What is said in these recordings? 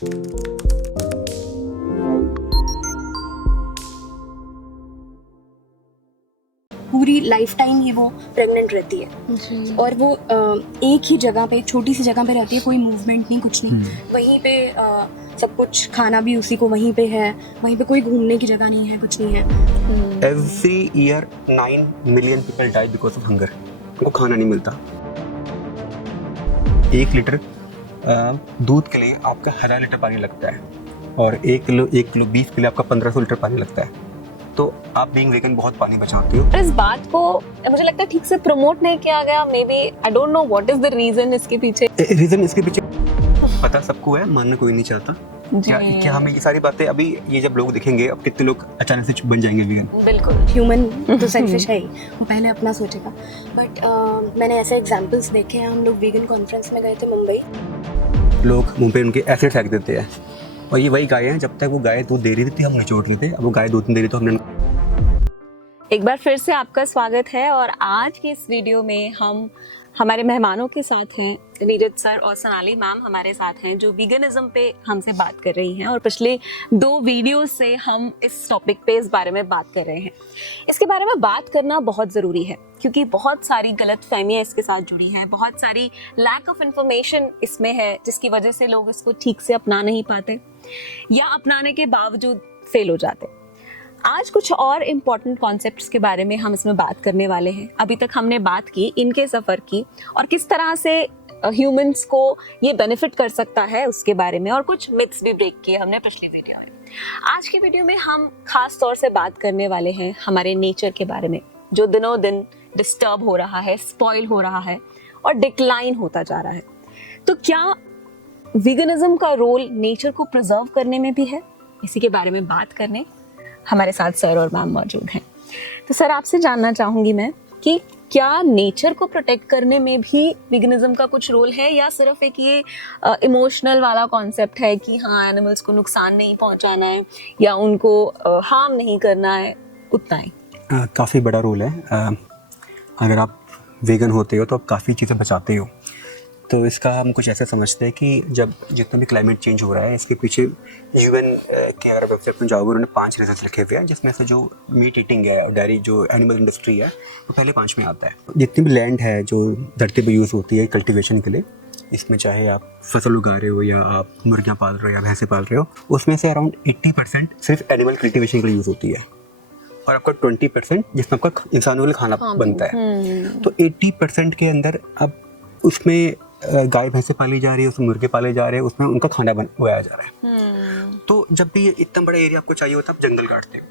पूरी life time ही वो pregnant रहती है जी। और वो एक ही जगह पे, छोटी सी जगह पे रहती है, कोई मूवमेंट नहीं, कुछ नहीं। वहीं पे सब कुछ, खाना भी उसी को वहीं पे है, वहीं पे कोई घूमने की जगह नहीं है, कुछ नहीं है। Every year 9 million people die because of hunger. उनको खाना नहीं मिलता। 1 लीटर दूध के लिए आपका 1000 लीटर पानी लगता है और 1 किलो 20 के लिए आपका 1500 लीटर पानी लगता है। तो आप बीइंग वेगन बहुत पानी बचाते हो। और इस बात को मुझे लगता है ठीक से प्रमोट नहीं किया गया। Maybe I don't know what is the reason इसके पीछे। रीजन इसके पीछे पता सबको है, मानना कोई नहीं चाहता। क्या हमें ये सारी बातें, अभी ये जब लोग दिखेंगे, अब कितने लोग अचानक से बन जाएंगे वीगन। बिल्कुल। ह्यूमन तो सेल्फिश है ही, वो पहले अपना सोचेगा। बट मैंने ऐसे एग्जांपल्स देखे हैं। हम लोग वीगन कॉन्फ्रेंस में गए थे मुंबई। लोग मुंह पे उनके एसिड फेंक देते हैं और ये वही गाय हैं। जब तक वो गाय दूध दे रही थी हम निचोड़ रहे थे, अब वो गाय दूध नहीं दे रही तो हमने। एक बार फिर से आपका स्वागत है और आज के इस वीडियो में हम हमारे मेहमानों के साथ हैं। नीरज सर और सोनाली मैम हमारे साथ हैं जो वीगनिज्म पे हमसे बात कर रही हैं और पिछले 2 वीडियो से हम इस टॉपिक पे, इस बारे में बात कर रहे हैं। इसके बारे में बात करना बहुत ज़रूरी है क्योंकि बहुत सारी गलत फहमियाँ इसके साथ जुड़ी हैं, बहुत सारी लैक ऑफ इन्फॉर्मेशन इसमें है जिसकी वजह से लोग इसको ठीक से अपना नहीं पाते या अपनाने के बावजूद फेल हो जाते। आज कुछ और इम्पॉर्टेंट कॉन्सेप्ट्स के बारे में हम इसमें बात करने वाले हैं। अभी तक हमने बात की इनके सफ़र की और किस तरह से ह्यूमंस को ये बेनिफिट कर सकता है उसके बारे में, और कुछ मिथ्स भी ब्रेक किए हमने पिछली वीडियो में। आज की वीडियो में हम खास तौर से बात करने वाले हैं हमारे नेचर के बारे में, जो दिनों दिन डिस्टर्ब हो रहा है, स्पॉइल हो रहा है और डिक्लाइन होता जा रहा है। तो क्या वीगनिज्म का रोल नेचर को प्रिजर्व करने में भी है? इसी के बारे में बात करने हमारे साथ सर और मैम मौजूद हैं। तो सर, आपसे जानना चाहूंगी मैं कि क्या नेचर को प्रोटेक्ट करने में भी वीगनिज्म का कुछ रोल है या सिर्फ एक ये इमोशनल वाला कॉन्सेप्ट है कि हाँ, एनिमल्स को नुकसान नहीं पहुंचाना है या उनको हार्म नहीं करना है, उतना ही? काफ़ी बड़ा रोल है। अगर आप वेगन होते हो तो आप काफ़ी चीज़ें बचाते हो। तो इसका हम कुछ ऐसा समझते हैं कि जब जितना भी क्लाइमेट चेंज हो रहा है, इसके पीछे यूएन के अगर वेबसाइट में जाओगे, उन्होंने 5 रीजंस लिखे हुए हैं, जिसमें से जो मीट ईटिंग है और डेयरी जो एनिमल इंडस्ट्री है वो पहले 5 में आता है। जितनी भी लैंड है जो धरती पर यूज़ होती है कल्टिवेशन के लिए, इसमें चाहे आप फसल उगा रहे हो या आप मुर्गियाँ पाल रहे हो या भैंसें पाल रहे हो, उसमें से अराउंड 80% सिर्फ एनिमल कल्टिवेशन के लिए यूज़ होती है और आपका 20% जिसमें आपका इंसानों के लिए खाना बनता है। तो 80% के अंदर अब उसमें गाय भैंसे पाली जा रही है, उसमें मुर्गे पाले जा रहे हैं, उसमें उनका खाना उगाया जा रहा है। तो जब भी इतना बड़ा एरिया आपको चाहिए होता है, आप जंगल काटते हो।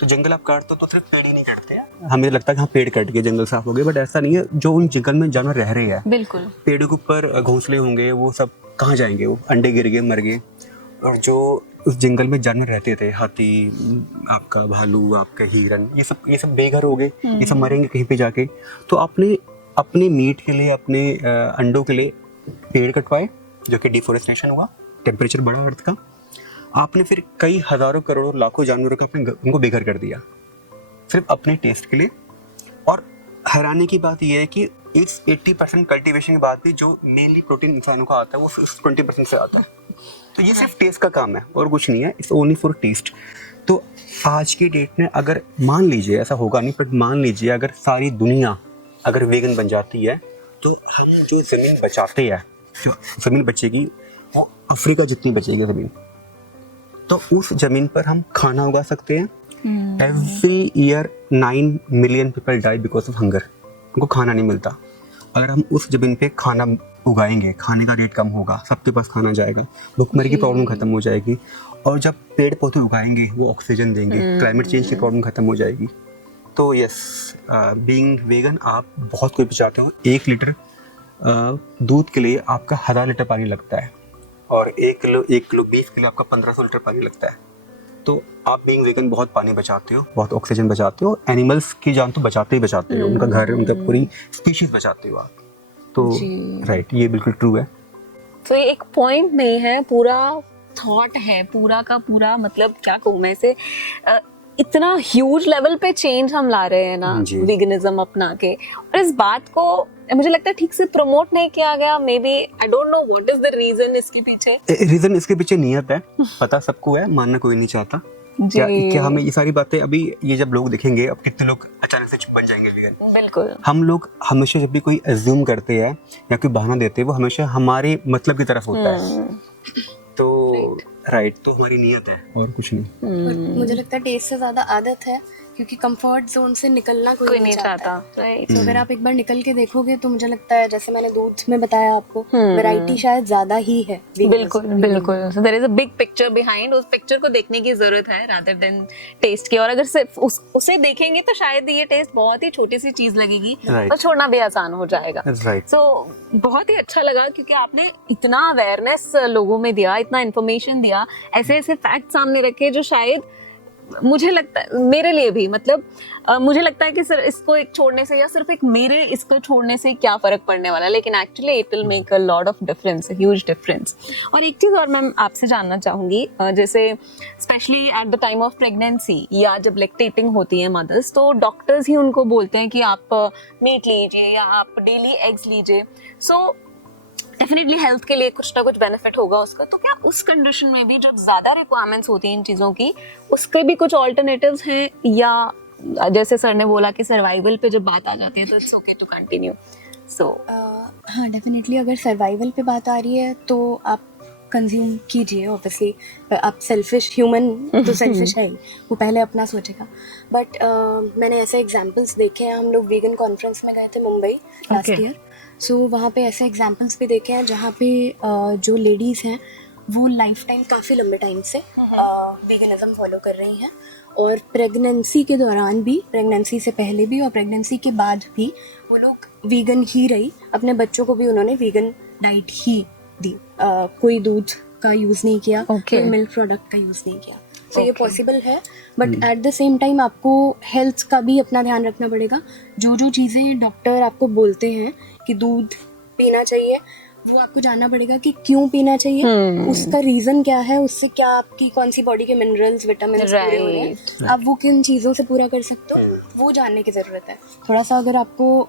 तो जंगल आप काटते हो तो सिर्फ पेड़ ही नहीं काटते हैं। हमें लगता है कि हाँ, पेड़ कट गए, जंगल साफ हो गए, बट ऐसा नहीं है। जो उन जंगल में जानवर रह रहे हैं, बिल्कुल, पेड़ों के ऊपर घोंसले होंगे, वो सब कहाँ जाएंगे? वो अंडे गिर गए, मर गए। और जो उस जंगल में जानवर रहते थे, हाथी, आपका भालू, आपका हिरन, ये सब बेघर हो गए, ये सब मरेंगे कहीं पे जाके। तो आपने अपने मीट के लिए, अपने अंडों के लिए पेड़ कटवाए, जो कि डिफोरेस्टेशन हुआ, टेम्परेचर बढ़ा अर्थ का। आपने फिर कई हज़ारों करोड़ों लाखों जानवरों का उनको बेघर कर दिया सिर्फ अपने टेस्ट के लिए। और हैरानी की बात यह है कि इस 80% कल्टीवेशन के बाद भी जो मेनली प्रोटीन इंसानों का आता है वो 20% से आता है। तो ये सिर्फ टेस्ट का काम है और कुछ नहीं है, इट्स ओनली फॉर टेस्ट। तो आज की डेट में अगर मान लीजिए, ऐसा होगा नहीं, पर मान लीजिए अगर सारी दुनिया अगर वेगन बन जाती है, तो हम जो ज़मीन बचाते हैं, जो ज़मीन बचेगी वो अफ्रीका जितनी बचेगी ज़मीन। तो उस ज़मीन पर हम खाना उगा सकते हैं। Every year 9 million people die because of hunger. उनको खाना नहीं मिलता। अगर हम उस ज़मीन पे खाना उगाएंगे, खाने का रेट कम होगा, सबके पास खाना जाएगा, भुखमरी की प्रॉब्लम खत्म हो जाएगी। और जब पेड़ पौधे उगाएंगे वो ऑक्सीजन देंगे, क्लाइमेट चेंज की प्रॉब्लम खत्म हो जाएगी। तो यस, बीइंग वेगन आप बहुत कुछ बचाते हो। 1 लीटर दूध के लिए आपका 1000 लीटर पानी लगता है और 1 किलो 20 के लिए आपका 1500 लीटर पानी लगता है। तो आप बीइंग वेगन बहुत पानी बचाते हो, बहुत ऑक्सीजन बचाते हो, एनिमल्स की जान तो बचाते ही बचाते हो, उनका घर, उनका पूरी स्पीशीज बचाते हो आप। तो राइट, ये बिल्कुल ट्रू है। तो ये एक पॉइंट नहीं है, पूरा थॉट है, पूरा का पूरा, मतलब क्या कहूँ मैं इसे, इतना ह्यूज लेवल पे चेंज हम ला रहे हैं ना जी। वीगनिज्म अपना के, और इस बात को मुझे लगता है ठीक से प्रमोट नहीं किया गया। Maybe I don't know what is the reason इसके पीछे। रीजन इसके पीछे नियत है, पता सबको है, मानना कोई नहीं चाहता। क्या हमें ये सारी बातें अभी ये जब लोग देखेंगे, अब कितने लोग अचानक से बन जाएंगे वीगन। बिल्कुल। हम लोग हमेशा जब भी कोई अज्यूम करते हैं या कोई बहाना देते हैं, वो हमेशा हमारे मतलब की तरफ होता है। तो राइट, तो हमारी नियत है और कुछ नहीं। मुझे लगता है टेस्ट से ज्यादा आदत है, क्योंकि कंफर्ट जोन से निकलना कोई नहीं चाहता। राइट। तो अगर आप एक बार निकल के देखोगे तो मुझे लगता है, जैसे मैंने दूध में बताया आपको, वैरायटी शायद ज्यादा ही है। बिल्कुल बिल्कुल। So there is a big picture behind, उस पिक्चर को देखने की जरूरत है रादर देन टेस्ट की। और अगर सिर्फ उसे देखेंगे तो शायद ये टेस्ट बहुत ही छोटी सी चीज लगेगी और छोड़ना भी आसान हो जाएगा। सो बहुत ही अच्छा लगा, क्योंकि आपने इतना अवेयरनेस लोगों में दिया, इतना इन्फॉर्मेशन दिया, ऐसे ऐसे फैक्ट सामने रखे जो शायद मुझे लगता है, मेरे लिए भी मतलब मुझे लगता है कि सर इसको एक छोड़ने से या सिर्फ एक मेरे इसको छोड़ने से क्या फर्क पड़ने वाला है, लेकिन actually it will make a lot of difference, huge difference. और एक चीज़ और मैं आपसे जानना चाहूँगी, जैसे specially at the time of pregnancy या जब लैक्टेटिंग होती है मदर्स, तो डॉक्टर्स ही उनको बोलते हैं कि आप मीट लीजिए या आप डेली एग्स लीजिए। सो डेफिनेटली हेल्थ के लिए कुछ ना कुछ बेनिफिट होगा उसका। तो क्या उस कंडीशन में भी जब ज्यादा रिक्वायरमेंट्स होती हैं इन चीजों की, उसके भी कुछ ऑल्टरनेटिव्स हैं, या जैसे सर ने बोला कि सर्वाइवल पे जब बात आ जाती है तो इट्स ओके टू कंटिन्यू? सो हाँ, डेफिनेटली अगर सर्वाइवल पे बात आ रही है तो आप कंज्यूम कीजिए। ऑब्वियसली आप सेल्फिश, ह्यूमन तो सेल्फिश है ही, वो पहले अपना सोचेगा। बट मैंने ऐसे एग्जांपल्स देखे हैं। हम लोग वीगन कॉन्फ्रेंस में गए थे मुंबई लास्ट ईयर। सो वहाँ पे ऐसे एग्जांपल्स भी देखे हैं जहाँ पे जो लेडीज़ हैं वो लाइफ टाइम, काफ़ी लंबे टाइम से वीगनिज्म फॉलो कर रही हैं, और प्रेगनेंसी के दौरान भी, प्रेगनेंसी से पहले भी और प्रेगनेंसी के बाद भी वो लोग वीगन ही रही। अपने बच्चों को भी उन्होंने वीगन डाइट ही दी, कोई दूध का यूज़ नहीं किया, कोई मिल्क प्रोडक्ट का यूज़ नहीं किया। तो ये पॉसिबल है, but at the same time आपको हेल्थ का भी अपना ध्यान रखना पड़ेगा। जो जो चीज़ें डॉक्टर आपको बोलते हैं कि दूध पीना चाहिए, वो आपको जानना पड़ेगा कि क्यों पीना चाहिए, उसका रीज़न क्या है, उससे क्या आपकी कौन सी बॉडी के मिनरल्स, विटामिन पूरे हो रहे हैं, आप वो किन चीज़ों से पूरा कर सकते हो, वो जानने की ज़रूरत है। थोड़ा सा अगर आपको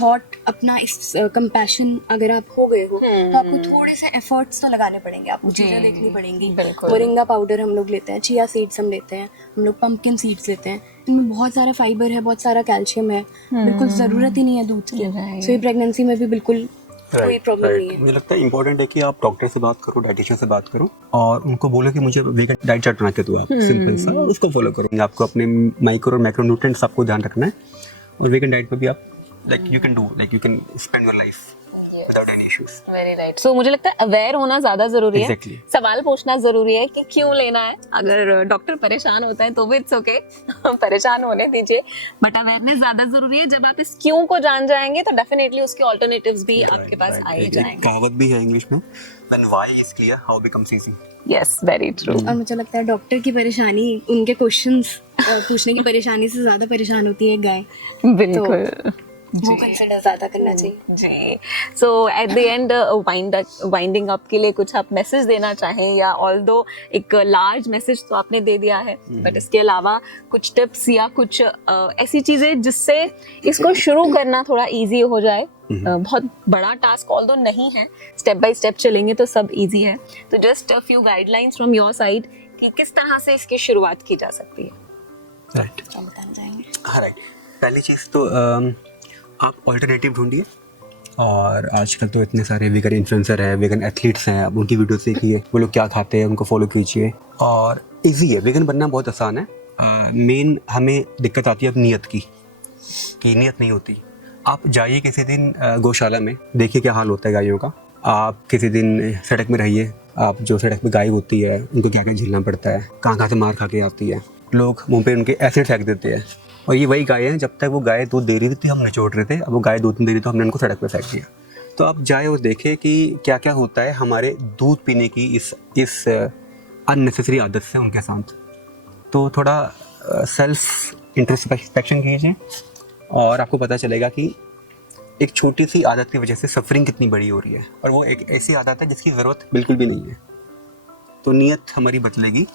थॉट अपना, इस कंपैशन अगर आप हो गए हो, तो आपको थोड़े से एफर्ट्स तो लगाने पड़ेंगे, आपको चीज़ें देखनी पड़ेंगी। मोरिंगा पाउडर हम लोग लेते हैं, चिया सीड्स हम लेते हैं, हम लोग पंपकिन सीड्स लेते हैं, इनमें बहुत सारा फाइबर है, बहुत सारा कैल्शियम है, बिल्कुल ज़रूरत ही नहीं है दूध की। सो ये प्रेगनेंसी में भी बिल्कुल कोई प्रॉब्लम नहीं है। मुझे लगता है इंपॉर्टेंट है कि आप डॉक्टर से बात करो, डाइटिशियन से बात करो, और उनको बोलो कि मुझे वीगन डाइट चार्ट बना के दो आप, सिंपल सा, और उसको फॉलो करेंगे। आपको अपने माइक्रो और मैक्रो न्यूट्रिएंट्स आपको ध्यान रखना है, और वीगन डाइट पर भी आप you can spend your life without any issues. Very right. So मुझे लगता है अवेयर होना ज्यादा जरूरी exactly. है, सवाल पूछना जरूरी है कि क्यों लेना है। अगर डॉक्टर परेशान होता है तो भी इट्स ओके, परेशान होने दीजिए, बट अवेयरनेस ज्यादा जरूरी है। जब आप इस क्यों को जान जाएंगे तो डेफिनेटली उसके ऑल्टरनेटिव्स भी आपके पास आ ही जाएंगे। कहावत भी है इंग्लिश में, when why is clear how becomes easy. Yes, very true. और मुझे लगता है डॉक्टर की परेशानी, उनके क्वेश्चंस पूछने की परेशानी से ज्यादा परेशान होती है गाय। बिल्कुल, वो कंसिडर ज्यादा करना चाहिए जी। So at the end winding up के लिए कुछ आप मैसेज देना चाहें, या ऑल्दो एक लार्ज मैसेज तो आपने दे दिया है, बट इसके अलावा कुछ टिप्स या कुछ ऐसी चीजें जिससे इसको शुरू करना थोड़ा इजी हो जाए? बहुत बड़ा टास्क ऑल्दो नहीं है, स्टेप बाय स्टेप चलेंगे तो सब इजी है। तो just a few guidelines from your side कि किस तरह से इसकी शुरुआत की जा सकती है। राइट, क्या बताना चाहेंगे? हाँ राइट, पहली चीज़ तो आप ऑल्टरनेटिव ढूंढिए, और आजकल तो इतने सारे वीगन इन्फ्लुएंसर हैं, वीगन एथलीट्स हैं, आप उनकी वीडियोस देखिए, वो लोग क्या खाते हैं उनको फॉलो कीजिए, और इजी है, वीगन बनना बहुत आसान है। मेन हमें दिक्कत आती है अब नियत की, कि नियत नहीं होती। आप जाइए किसी दिन गौशाला में, देखिए क्या हाल होता है गायों का। आप किसी दिन सड़क में रहिए, आप जो सड़क पे गाय होती है उनको क्या क्या झेलना पड़ता है, कहाँ से मार खा के आती है, लोग मुँह पे उनके एसिड फेंक देते हैं, और ये वही गाय है, जब तक वो गाय दूध दे रही थी हम निचोड़ रहे थे, अब वो गाय दूध नहीं दे रही तो हमने उनको सड़क पे फेंक दिया। तो आप जाए और देखें कि क्या क्या होता है हमारे दूध पीने की इस अननेसेसरी आदत से उनके साथ। तो थोड़ा सेल्फ इंट्रोस्पेक्शन कीजिए, और आपको पता चलेगा कि एक छोटी सी आदत की वजह से सफरिंग कितनी बड़ी हो रही है, और वो एक ऐसी आदत है जिसकी ज़रूरत बिल्कुल भी नहीं है। तो नीयत हमारी बदलेगी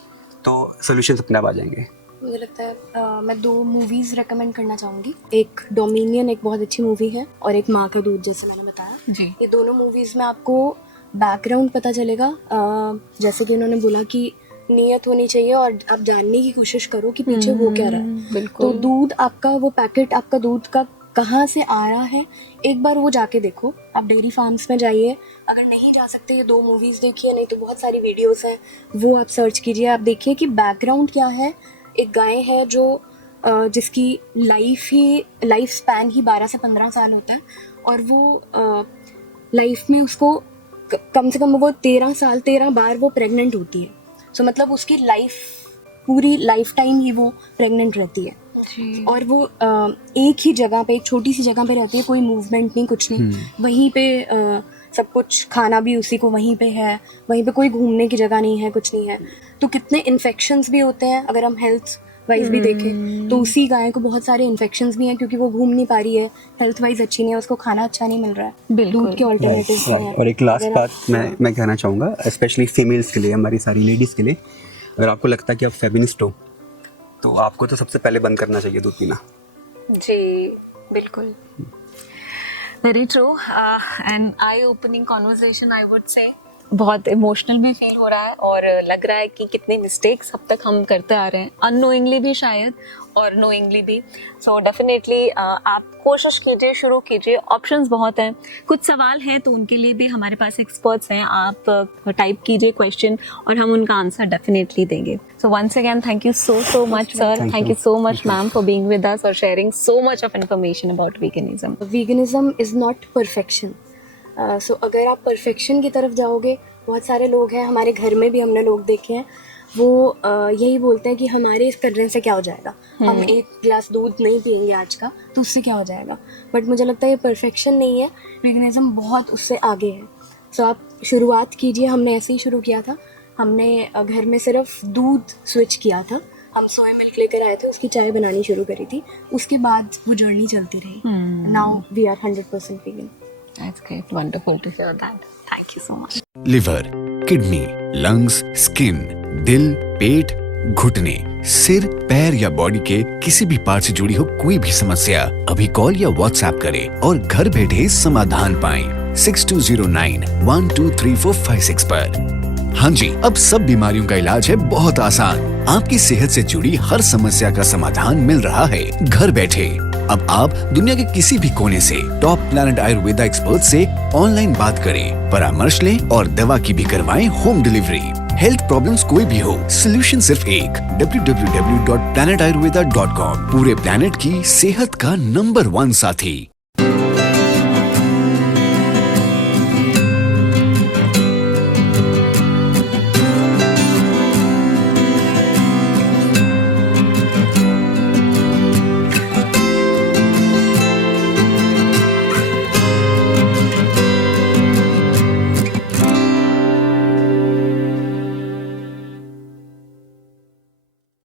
तो सोल्यूशन अपने आप आ जाएंगे। मुझे लगता है मैं 2 मूवीज़ रेकमेंड करना चाहूँगी। एक डोमिनियन, एक बहुत अच्छी मूवी है, और एक माँ का दूध, जैसे मैंने बताया जी। ये दोनों मूवीज़ में आपको बैकग्राउंड पता चलेगा। जैसे कि उन्होंने बोला कि नीयत होनी चाहिए और आप जानने की कोशिश करो कि पीछे हो क्या रहा है। बिल्कुल। तो दूध आपका, वो पैकेट आपका दूध का कहाँ से आ रहा है, एक बार वो जाके देखो। आप डेयरी फार्म्स में जाइए, अगर नहीं जा सकते ये 2 मूवीज़ देखिए, नहीं तो बहुत सारी वीडियोस हैं वो आप सर्च कीजिए। आप देखिए कि बैकग्राउंड क्या है। एक गाय है जो जिसकी लाइफ स्पैन ही 12 से 15 साल होता है, और वो लाइफ में उसको कम से कम वो 13 बार वो प्रेग्नेंट होती है। सो मतलब उसकी पूरी लाइफ टाइम ही वो प्रेग्नेंट रहती है। और वो एक ही जगह पे, एक छोटी सी जगह पे रहती है, कोई मूवमेंट नहीं, कुछ नहीं। वहीं पे सब कुछ, खाना भी उसी को वहीं पे है, वहीं पे कोई घूमने की जगह नहीं है, कुछ नहीं है। तो कितने इन्फेक्शंस भी होते हैं अगर हम हेल्थ वाइज भी देखें, तो उसी गाय को बहुत सारे इन्फेक्शंस भी हैं क्योंकि वो घूम नहीं पा रही है, हेल्थ वाइज अच्छी नहीं है, उसको खाना अच्छा नहीं मिल रहा है, बिल्कुल। दूध के ऑल्टरनेटिव्स नहीं है। और एक लास्ट बात मैं कहना चाहूँगा, स्पेशली फीमेल्स के लिए, हमारी सारी लेडीज़ के लिए, अगर आपको लगता है कि आप फेमिनिस्ट हो तो आपको तो सबसे पहले बंद करना चाहिए दूध पीना। जी बिल्कुल, very true and I opening conversation I would say. बहुत इमोशनल भी फील हो रहा है और लग रहा है कि कितने मिस्टेक्स अब तक हम करते आ रहे हैं, अननोइंगली भी शायद और नोइंगली भी। सो डेफिनेटली आप कोशिश कीजिए, शुरू कीजिए, ऑप्शंस बहुत हैं। कुछ सवाल हैं तो उनके लिए भी हमारे पास एक्सपर्ट्स हैं, आप टाइप कीजिए क्वेश्चन और हम उनका आंसर डेफिनेटली देंगे। So once again thank you so much sir, thank you so much ma'am for being with us और sharing so much of information about veganism. Veganism is not perfection. सो अगर आप perfection की तरफ जाओगे, बहुत सारे लोग हैं, हमारे घर में भी हमने लोग देखे हैं, वो यही बोलते हैं कि हमारे इस करने से क्या हो जाएगा, हम 1 गिलास दूध नहीं पियेंगे आज का तो उससे क्या हो जाएगा। बट मुझे लगता है ये परफेक्शन नहीं है, वीगनिज्म बहुत उससे आगे है। सो आप शुरुआत कीजिए, हमने ऐसे ही शुरू किया था। हमने घर में सिर्फ दूध स्विच किया था, हम सोया मिल्क लेकर आए थे, उसकी चाय बनानी शुरू करी थी, उसके बाद वो जर्नी चलती रही। Now we are 100% vegan. That's great, wonderful to hear that. Thank you so much. Liver, kidney, lungs, skin, दिल, पेट, घुटने, सिर, पैर या बॉडी के किसी भी पार्ट से जुड़ी हो कोई भी समस्या, अभी कॉल या व्हाट्सएप करें और घर बैठे समाधान पाएं 6209123456 पर। हाँ जी, अब सब बीमारियों का इलाज है बहुत आसान। आपकी सेहत से जुड़ी हर समस्या का समाधान मिल रहा है घर बैठे। अब आप दुनिया के किसी भी कोने से टॉप प्लैनेट आयुर्वेदा एक्सपर्ट से ऑनलाइन बात करें, परामर्श लें और दवा की भी करवाएं होम डिलीवरी। हेल्थ प्रॉब्लम्स कोई भी हो, सोल्यूशन सिर्फ एक, www.planetayurveda.com। पूरे प्लैनेट की सेहत का नंबर 1 साथी।